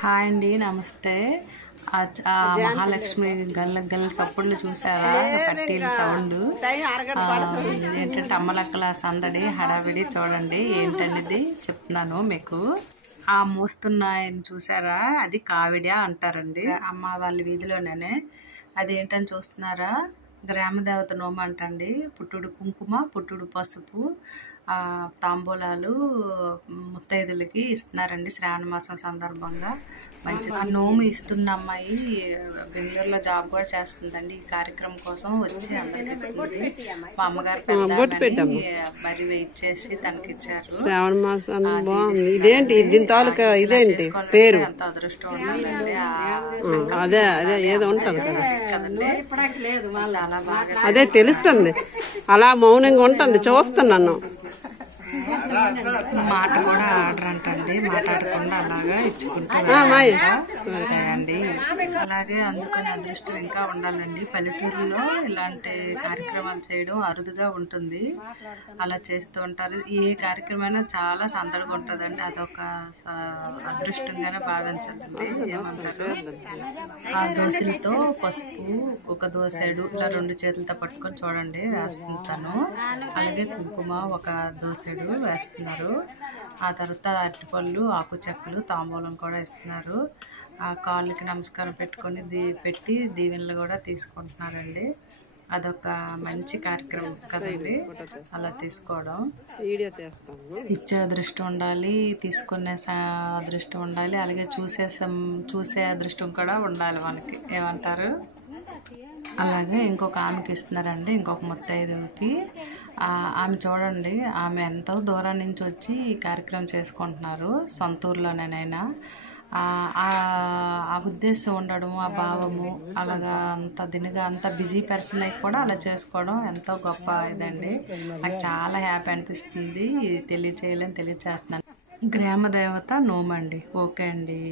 Hi అండి, నమస్తే. మహాలక్ష్మి గల్ల చప్పుళ్ళు చూసారా? పట్టీల సౌండ్ ఏంటంటే అమ్మలక్కల సందడి హడావిడి చూడండి ఏంటనేది చెప్తున్నాను మీకు. ఆ మోస్తున్న ఆయన చూసారా? అది కావిడ అంటారండి అమ్మ వాళ్ళ వీధిలోనే. అదేంటని చూస్తున్నారా? గ్రామదేవత నోము అంటండి. పుట్టుడు కుంకుమ, పుట్టుడు పసుపు, తాంబూలాలు ముత్తైదులకి ఇస్తున్నారండి శ్రావణ మాసం సందర్భంగా. మంచి ఆ నోము ఇస్తున్న అమ్మాయి బెంగళూరులో జాబ్ కూడా చేస్తుందండి. ఈ కార్యక్రమం కోసం వచ్చి అందరికి ఇస్తుంది. మా అమ్మగారు మరి వెయిట్ చేసి తనకి ఇచ్చారు. శ్రావణ మాసం ఇదేంటి దీని తాలూకా ఇదేంటి పేరు? ఎంత అదృష్టం ఉండాలండి. అదే అదే ఏదో ఉంటది కదండి, చాలా బాగా అదే తెలుస్తుంది. అలా మౌనంగా ఉంటుంది, చూస్తున్నాను. మాట కూడా ఆర్డర్ అంటండి, మాట్లాడకుండా అలాగా ఇచ్చుకుంటూ అండి. అలాగే అందుకని అదృష్టం ఇంకా ఉండాలండి. పల్లెటూరులో ఇలాంటి కార్యక్రమాలు చేయడం అరుదుగా ఉంటుంది. అలా చేస్తూ ఉంటారు. ఏ కార్యక్రమైనా చాలా సందడిగా ఉంటుందండి. అదొక అదృష్టంగానే భావించాలండి. ఏమంటారు? ఆ దోశలతో పసుపు ఒక దోసెడు ఇలా 2 చేతులతో పట్టుకొని చూడండి వేస్తుంటాను. అలాగే కుంకుమ ఒక దోసెడు వేస్తున్నారు. ఆ తర్వాత అరటిపళ్ళు, ఆకు చెక్కలు, తాంబూలం కూడా ఇస్తున్నారు. ఆ కాళ్ళకి నమస్కారం పెట్టుకొని పెట్టి దీవెనలు కూడా తీసుకుంటున్నారండి. అదొక మంచి కార్యక్రమం కదండి. అలా తీసుకోవడం ఇచ్చే అదృష్టం ఉండాలి, తీసుకునే అదృష్టం ఉండాలి, అలాగే చూసే అదృష్టం కూడా ఉండాలి మనకి. ఏమంటారు? అలాగే ఇంకొక ఆమెకి ఇస్తున్నారండి, ఇంకొక ముత్తైదుకి. ఆమె చూడండి, ఆమె ఎంతో దూరం నుంచి వచ్చి ఈ కార్యక్రమం చేసుకుంటున్నారు. సొంత ఊర్లోనేనైనా ఆ ఉద్దేశం ఉండడం, ఆ భావము అలాగా అంత దినగా అంత బిజీ పర్సన్ అయి కూడా అలా చేసుకోవడం ఎంతో గొప్ప ఇదండి. నాకు చాలా హ్యాపీ అనిపిస్తుంది. తెలియచేయాలని తెలియచేస్తున్నాను. గ్రామ దేవత నోమండి. ఓకే అండి.